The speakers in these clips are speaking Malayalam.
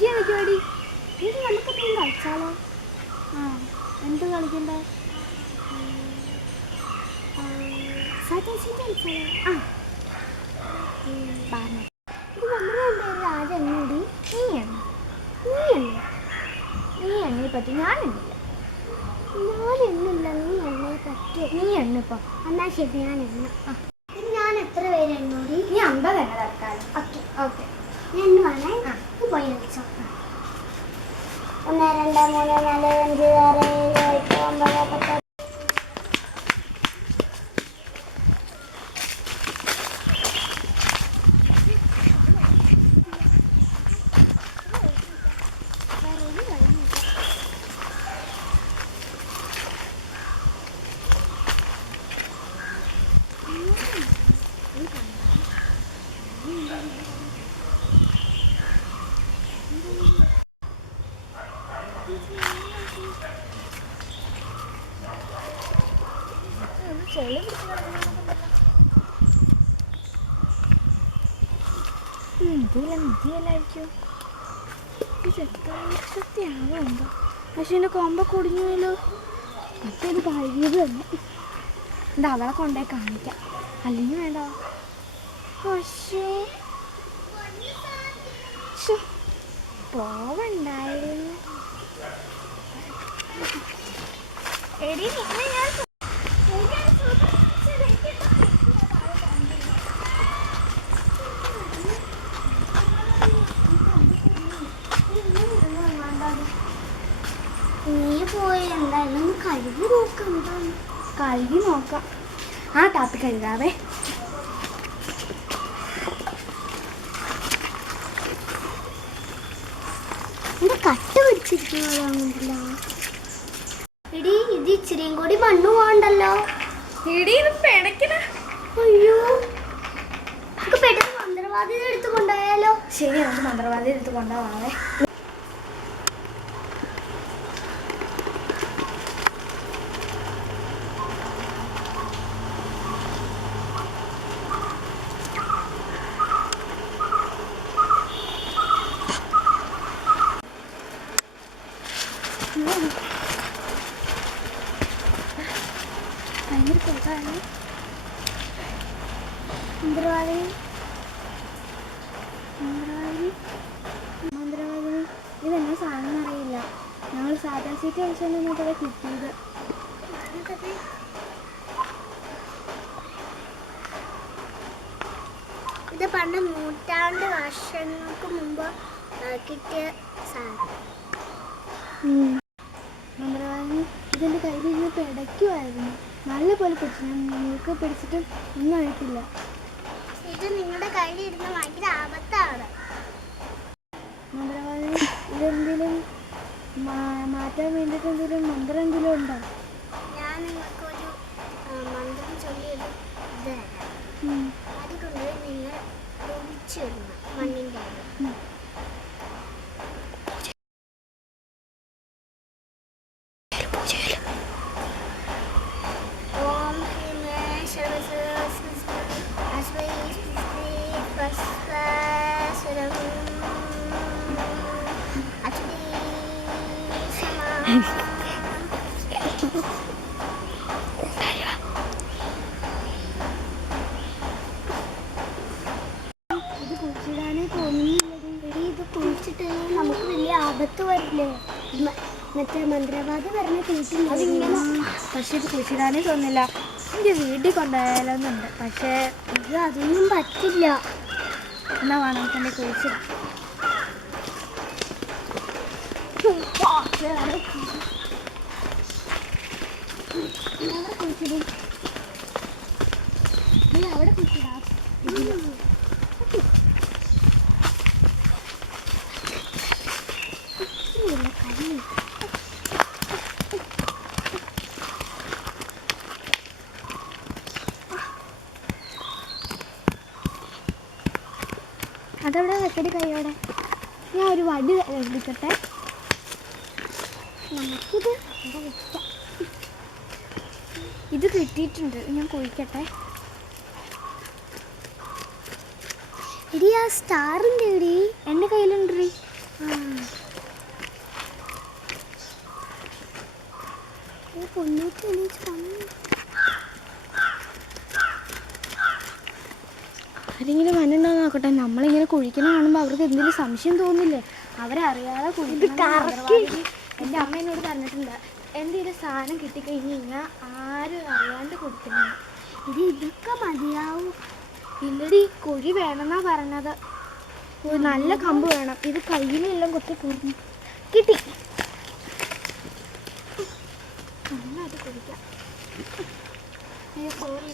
കളിക്കുവാടി. ഇത് നമുക്ക് കളിച്ചാലോ? ആ, എന്ത് കളിക്കണ്ടേ? കളിച്ചാലോ? ആ, ഇത് നമ്മുടെ പേര് ആദ്യം എണ്ണൂടി. നീ എണ്ണയെ പറ്റി ഞാൻ എണ്ണില്ല. നീ എണ്ണയെ പറ്റി നീ എണ്ണിപ്പോ. എന്നാ ശരി, ഞാൻ എണ്ണ. ഞാൻ എത്ര പേര് എണ്ണൂടി? നീ 50 എണ്ണ തൽക്കാലം. ഓക്കെ ഓക്കെ, ഞാൻ എണ്ണുവാണേ. പോയി കളിച്ചോ. 1 2 3 4 5 6 7 8 9 10. ഇതിലായിരിക്കും ഇത് എത്ര ലക്ഷത്തിയാവുണ്ടോ? പക്ഷെ എൻ്റെ കൊമ്പ കുടുങ്ങിയല്ലോ. അപ്പം ഇത് കഴിയത് തന്നെ. എന്താ അവളെ കൊണ്ടേ കാണിക്കാം, അല്ലെങ്കിൽ വേണ്ട. പക്ഷേ പോവണ്ടായിരുന്നു. എടി നിന്നെ ഞാൻ നീ പോയി എന്തായാലും കഴുകി നോക്കാം. കഴുകി നോക്കാം. ആ താപ്പി കഴുകാവേ. എന്റെ കട്ട പിടിച്ചിരിക്കുന്നതാണെന്നില്ല. എടി ഇത് ഇച്ചിരിയും കൂടി മണ്ണ് പോകണ്ടല്ലോ. എടി ഇത് പിണക്കിന. അയ്യോ, നമുക്ക് പെട്ടെന്ന് മന്ത്രവാദി എടുത്ത് കൊണ്ടുപോയാലോ? ശരി, നമുക്ക് മന്ത്രവാദി എടുത്ത് കൊണ്ടുപോകാവേ. ഭയങ്കര പോകാണ് മന്ത്രവാദിനി. ഇതെന്നാ സാധനം അറിയില്ല. ഞങ്ങൾ സാധാ സീറ്റ് കഴിച്ചാൽ ഇതേ കിട്ടിയത്. ഇത് പണ്ട് നൂറ്റാണ്ട് വർഷങ്ങൾക്ക് മുമ്പ് കിട്ടിയ സാധനം. മന്ത്രവാദിനി ഇതെൻ്റെ കയ്യിലിരുന്ന് പിടയ്ക്കുമായിരുന്നു. നല്ല പോലെ പിടിച്ചു. ഞാൻ നിങ്ങൾക്ക് പിടിച്ചിട്ട് ഒന്നും ആയിട്ടില്ല. ഇത് നിങ്ങളുടെ കയ്യിലിരുന്ന് ഭയങ്കര ആപത്താണ്. മന്ത്രവാദിനി ഇതെന്തെങ്കിലും മാറ്റാൻ വേണ്ടിയിട്ട് എന്തെങ്കിലും മന്ത്രം എന്തെങ്കിലും ഉണ്ടോ? ഞാൻ നിങ്ങൾക്കൊരു മന്ത്രം ചൊല്ലിയൊരു ഇത് തരാം. അതുകൊണ്ട് നിങ്ങൾ ഒഴിച്ചു വിടണം മണ്ണിൻ്റെ. ഇത് കുഴിച്ചിടാനേ തോന്നുന്നില്ലടി. ഇത് കുഴിച്ചിട്ടുണ്ടെങ്കിൽ നമുക്ക് വലിയ ആപത്ത് വരില്ലേ? മറ്റേ മന്ത്രവാദി പറഞ്ഞ കേട്ടില്ല അതിങ്ങനെ. പക്ഷെ ഇത് കുഴിച്ചിടാനേ തോന്നില്ല. എൻ്റെ വീട്ടിൽ കൊണ്ടുപോയാലോന്നുണ്ട്. പക്ഷേ ഇത് അതൊന്നും പറ്റില്ല. എന്നാ വേണം എൻ്റെ കുഴിച്ചിടാം. കുഴിച്ചിടും. നീ അവിടെ കുഴിച്ചിടാം. അതവിടെ വെക്കടി കൈയോടെ. ഞാൻ ഒരു വടി എടുക്കട്ടെ. നമുക്കിത് അവിടെ വെക്കാം. ഇത് കിട്ടിയിട്ടുണ്ട്. ഞാൻ കുഴിക്കട്ടെ. എടി ആ സ്റ്റാറിൻ്റെ എടി എൻ്റെ കയ്യിലുണ്ടീ. ആരെങ്കിലും വന്നിട്ടുണ്ടോ നോക്കട്ടെ. നമ്മളിങ്ങനെ കുഴിക്കണ കാണുമ്പോൾ അവർക്ക് എന്തെങ്കിലും സംശയം തോന്നില്ലേ? അവരറിയാതെ എൻ്റെ അമ്മ എന്നോട് പറഞ്ഞിട്ടുണ്ട്, എന്തെങ്കിലും സാധനം കിട്ടിക്കഴിഞ്ഞ് കഴിഞ്ഞാൽ ആരും അറിയാണ്ട് കൊടുക്കണം. ഇതൊക്കെ മതിയാവും. ഇല്ലടി, കുഴി വേണമെന്നാ പറഞ്ഞത്. നല്ല കമ്പ് വേണം. ഇത് കയ്യിലെല്ലാം കുത്തി കൂർന്നു കിട്ടി. നന്നായിട്ട് കുടിക്കാം. സോറി.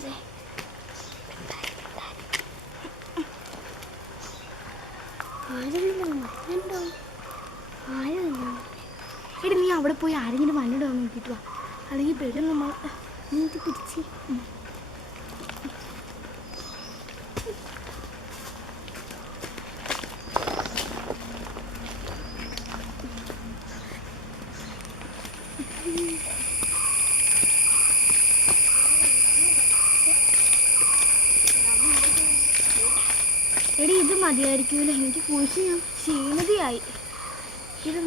എടി, നീ അവിടെ പോയി ആരെങ്കിലും മണ്ണിടോ നോക്കിയിട്ട് വാ, അല്ലെങ്കിൽ പെടും നമ്മൾ. നീ ഇത് പിടിച്ച് എടി, ഇത് മതിയായിരിക്കൂല. എനിക്ക് കുളിച്ച് ഞാൻ ക്ഷീണതയായി.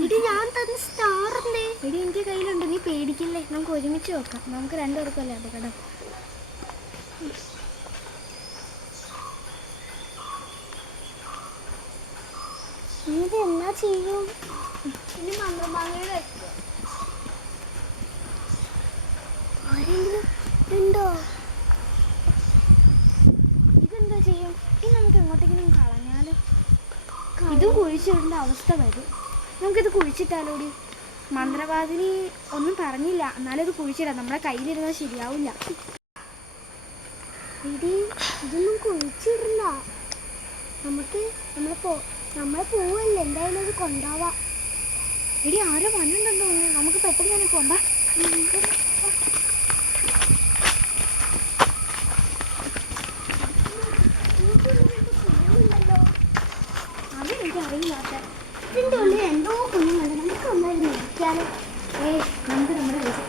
ഇത് ഞാൻ തന്ന സ്റ്റാറിൻ്റെ എടി എൻ്റെ കയ്യിലുണ്ട്. നീ പേടിക്കില്ലേ, നമുക്ക് ഒരുമിച്ച് നോക്കാം. നമുക്ക് രണ്ടുപേർക്കല്ലേ അപകടം. ഇത് എന്നാ ചെയ്യും? ഇനി മന്ത്രമാങ്ങയുടെ വെച്ചോ. ആരെങ്കിലും ഉണ്ടോ? ഇതെന്താ ചെയ്യും? ഇനി നമുക്ക് എങ്ങോട്ടെങ്കിലും കളഞ്ഞാലോ? ഇതും കുഴിച്ചിടേണ്ട അവസ്ഥ വരും. നമുക്കിത് കുഴിച്ചിട്ടാലോടി. മന്ത്രവാദിനി ഒന്നും പറഞ്ഞില്ല, എന്നാലും ഇത് കുഴിച്ചിടാം. നമ്മുടെ കയ്യിലിരുന്നാൽ ശരിയാവില്ല. എടി, ഇതൊന്നും കുഴിച്ചിടണ്ട. നമുക്ക് നമ്മളെ പോവല്ലേ, എന്തായാലും അത് കൊണ്ടാവാം. എടി, ആരോ വന്നിട്ടുണ്ടെന്ന് തോന്നുന്നു. നമുക്ക് പെട്ടെന്ന് തന്നെ പോകാം. അതെനിക്കറിയില്ലാത്ത ഇതിൻ്റെ ഉള്ളിൽ എന്തോ കുഞ്ഞുങ്ങളുണ്ട്. നമുക്ക് ഒന്നായിരുന്നു ഇരിക്കാനോ? നമുക്ക് നമ്മുടെ വീട്ടിൽ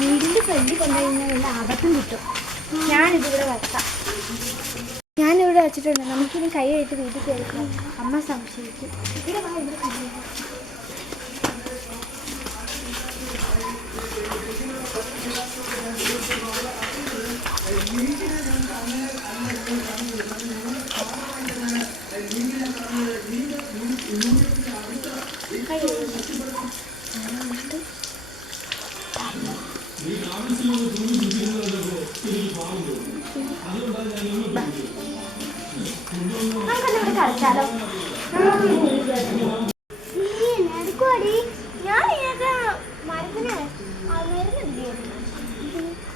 വീടിൻ്റെ ഫ്രണ്ടിൽ കൊണ്ടുകഴിഞ്ഞാൽ വല്ല ആപത്തും കിട്ടും. ഞാനിതിവിടെ വെക്കാം. ഞാനിവിടെ വെച്ചിട്ടുണ്ട്. നമുക്കിനി കൈ ആയിട്ട് വീട്ടിൽ കയറിക്കാം. അമ്മ സംശയിക്കും. ഇവിടെ വാ, ഇവിടെ കഴിയാം. നമുക്കെന്നിവിടെ കളിച്ചാലോ? എടുക്കുവാടി. ഞാൻ ഏതാ മരുന്നിന് മരുന്നില്ലായിരുന്നു.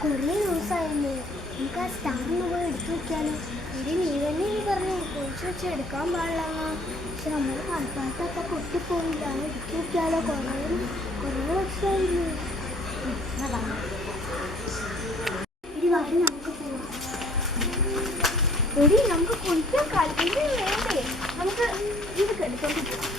കുറേ ദിവസമായിരുന്നു. നമുക്ക് ആ സ്റ്റാറിന് പോയി എടുത്തു വെക്കാനോ? എടി, നീ തന്നെ ഈ പറഞ്ഞേ കുഴിച്ച് വെച്ച് എടുക്കാൻ പാടില്ലെന്നോ? പക്ഷെ നമ്മൾ കളിപ്പാട്ടൊക്കെ പൊട്ടിപ്പോയില്ല. എടുത്തു വെക്കാലോ? കുറേ വർഷമായിരുന്നു. ഇനി വരെ നമുക്ക് പോവാം. എടി, നമുക്ക് കുളിക്കാൻ കളിക്കുന്നത് വേണ്ടേ? നമുക്ക് ഇത് എടുത്തോണ്ട് പോവാം.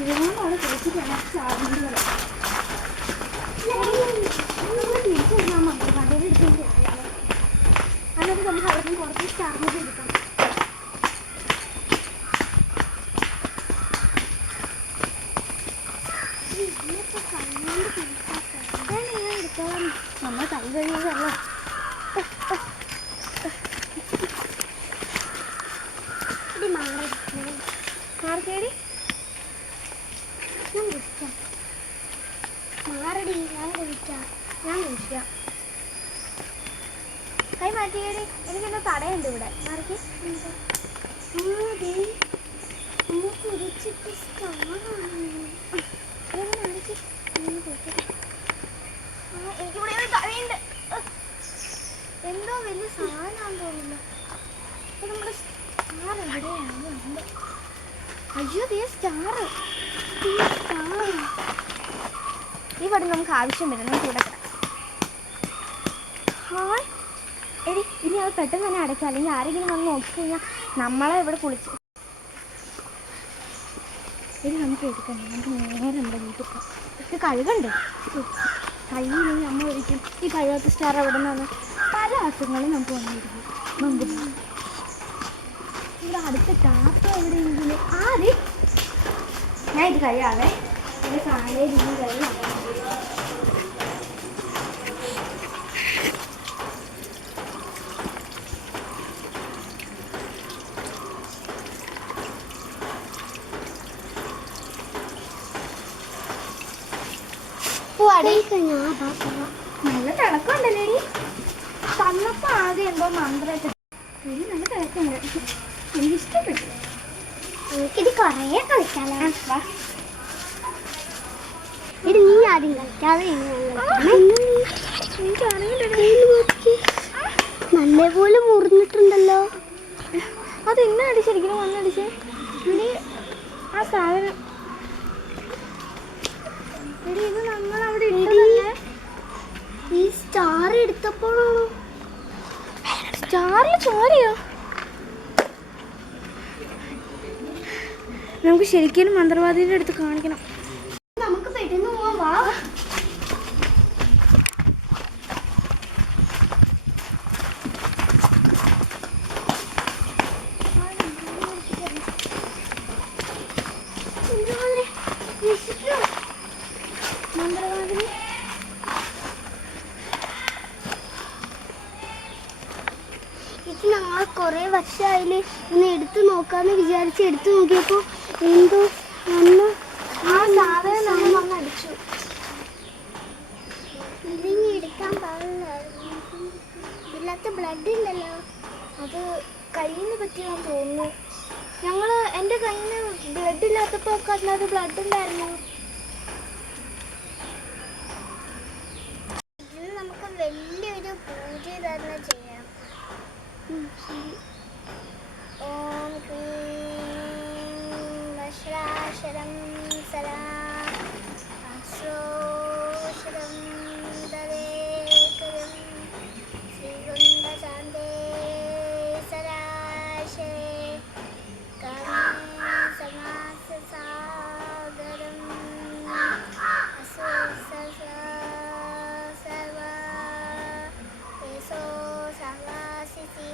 ഇതുകൊണ്ടാണ് കുളിച്ചിട്ട് സാധനങ്ങൾ തിരിച്ചു വന്നാൽ മതി. വളരെ എടുക്കേണ്ടി അല്ലാതെ നമുക്ക് അവിടെ നിന്ന് കുറച്ച് സ്റ്റാർമത് എടുക്കാം. എടുത്തോളാം. നമ്മൾ കൈ കഴിയുകയല്ലോ. മാർക്കേടി, ഞാൻ കുടിക്കാം. മാറടി, ഞാൻ കുടിക്കാം. കൈ മാറ്റിയേടി. എനിക്കെന്തോ തടയുണ്ട് ഇവിടെ. മാർക്ക് കുടിച്ചിട്ട് എനിക്കിവിടെ ഒരു തടയുണ്ട്. എന്തോ വലിയ സാധനമാണെന്ന് തോന്നുന്നു. അപ്പൊ നമ്മുടെ സ്റ്റാർ എവിടെയാണ്? അയ്യോ, ദേ സ്റ്റാർ. ഈ പടി നമുക്ക് ആവശ്യം വരും. നമുക്ക് ഇവിടെ ഹായ്. എടി, ഇനി അത് പെട്ടെന്ന് തന്നെ അടയ്ക്കാം. അല്ലെങ്കിൽ ആരെങ്കിലും വന്ന് നോക്കിക്കഴിഞ്ഞാൽ നമ്മളെ ഇവിടെ കുളിച്ച് ഇത് നമുക്ക് എടുക്കണ്ട, നമുക്ക് നേരെ നമ്മുടെ വീട്ടിൽ പോകാം. ഇത് കഴുകണ്ടേ? കഴുകില്ലെങ്കിൽ നമ്മൾ ഒരിക്കും ഈ കഴുകാത്ത സ്റ്റാർ അവിടെ നിന്നാണ് പല അസുഖങ്ങളും നമുക്ക് വന്നിരിക്കും. നമുക്ക് ഇവിടെ അടുത്ത ടാപ്പ് എവിടെയെങ്കിലും ആദ്യം ഞാൻ ഇത് കഴിയാവേ. ഇത് കാലയിൽ നിന്ന് കഴിയാം. നല്ല തിളക്കമുണ്ടല്ലേ? തന്നപ്പോൾ ആദ്യം എന്തോ മന്ത്രം നല്ല തിളക്കുണ്ട്. എനിക്കിഷ്ടപ്പെട്ടു. എനിക്കിത് കുറേ കളിക്കാലോ. ഇത് നീ ആദ്യം കളിക്കാതെ നല്ലപോലെ മുറിഞ്ഞിട്ടുണ്ടല്ലോ. അതെന്നാടി ശരിക്കും മണ്ണടിച്ച് ഇനി ആ സാധനം ഇത് നമ്മൾ അവിടെ ഇട്ടതല്ലേ? ഈ സ്റ്റാർ എടുത്തപ്പോഴാണോ? സ്റ്റാറിൽ ചോരയോ? നമുക്ക് ശരിക്കും മന്ത്രവാദിയുടെ അടുത്ത് കാണിക്കണം. നമുക്ക് പെട്ടെന്ന് പോവാം. വാ. ഞങ്ങൾ കുറേ വർഷമായില്ലേ ഒന്ന് എടുത്തു നോക്കാന്ന് വിചാരിച്ച് എടുത്തു നോക്കിയപ്പോൾ എന്തോ വന്ന് ആ സാധനം നമ്മൾ വന്ന് അടിച്ചു. ഇതിനി എടുക്കാൻ പാടില്ലായിരുന്നു. ഇതിനകത്ത് ബ്ലഡ് ഇല്ലല്ലോ. അത് കയ്യിൽ നിന്ന് പറ്റിയാന്ന് തോന്നുന്നു. എൻ്റെ കയ്യിൽ നിന്ന് ബ്ലഡ് ഇല്ലാത്തപ്പോൾ ഒക്കെ അതിനകത്ത് ബ്ലഡ് ഉണ്ടായിരുന്നു. ഇതിന് നമുക്ക് വലിയൊരു പൂജ തന്നെ ചെയ്യാം. ഓം ശ്രീം സരാ അശ്രോഷരം ദവേകരം ശ്രീകുണ്ഡശാന്തേ സരാശേ കാമേ സമാസസാഗരം അസുസസാ സർവാ യേസോ സവാസിസി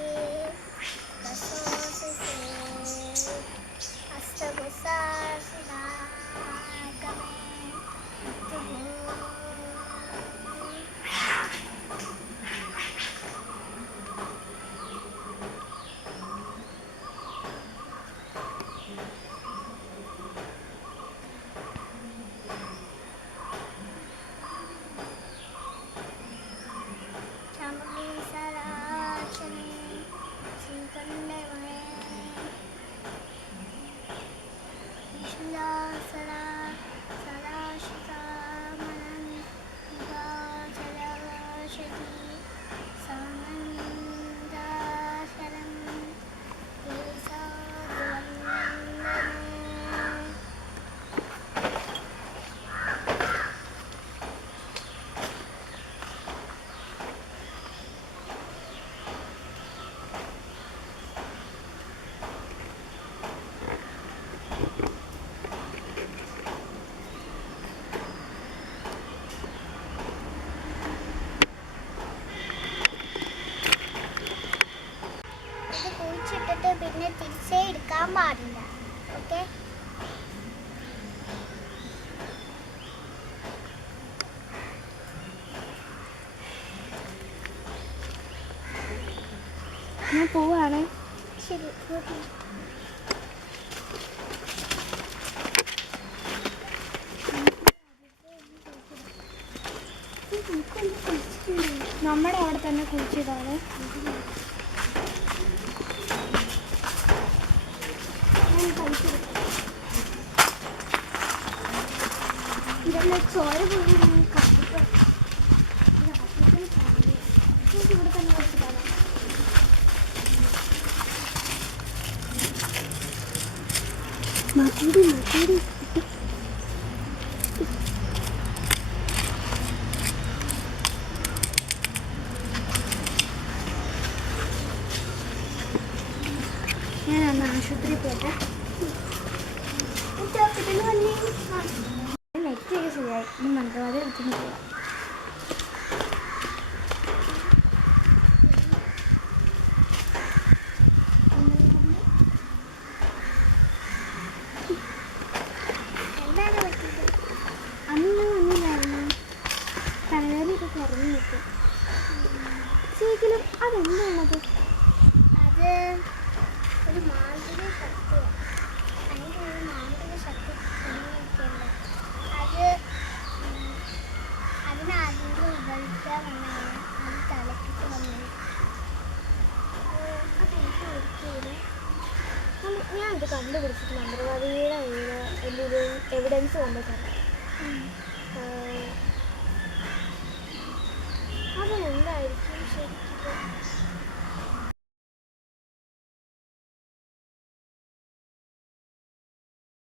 പിന്നെ തിരിച്ചേ എടുക്കാൻ പാടില്ല. ഓക്കെ, ഞാൻ പോവാണ്. ശരി. നമ്മുടെ അവിടെ തന്നെ കുളിച്ചതാണ്. ഇതെല്ലാം ചോര പോയി ഇവിടെ തന്നെ വെച്ചിട്ടാണ്. മതി ഞാൻ അന്ന് ആശുപത്രി പോട്ടെ. ഹോസ്പിറ്റലിൽ വന്നേ നെറ്റ് ഒക്കെ ശരിയായി. ഇനി മന്ത്രവാദി എടുത്തുകൊണ്ട് പോവാം. അന്ന് വന്നില്ലായിരുന്നു. തലവേദനയൊക്കെ കുറഞ്ഞു നിൽക്കും. ശരിക്കും അതെന്താണത്? അത് ഒരു മാന്ത്രിക ശക്തിയാണ്. അതിൻ്റെ ഒരു മാന്ത്രിക ശക്തി ഉണ്ട്. അതിനാദ്യം ഉപയോഗിക്കാൻ വന്നാൽ അത് തലക്കിട്ട് വന്നു. അതെനിക്ക് ഒരിക്കലും ഞാനിത് കണ്ടുപിടിച്ചിട്ട് മന്ത്രവാദിയുടെ വലിയൊരു എവിഡൻസ് കണ്ടിട്ടുണ്ട്. അതെന്തായിരിക്കും ശരിക്കും?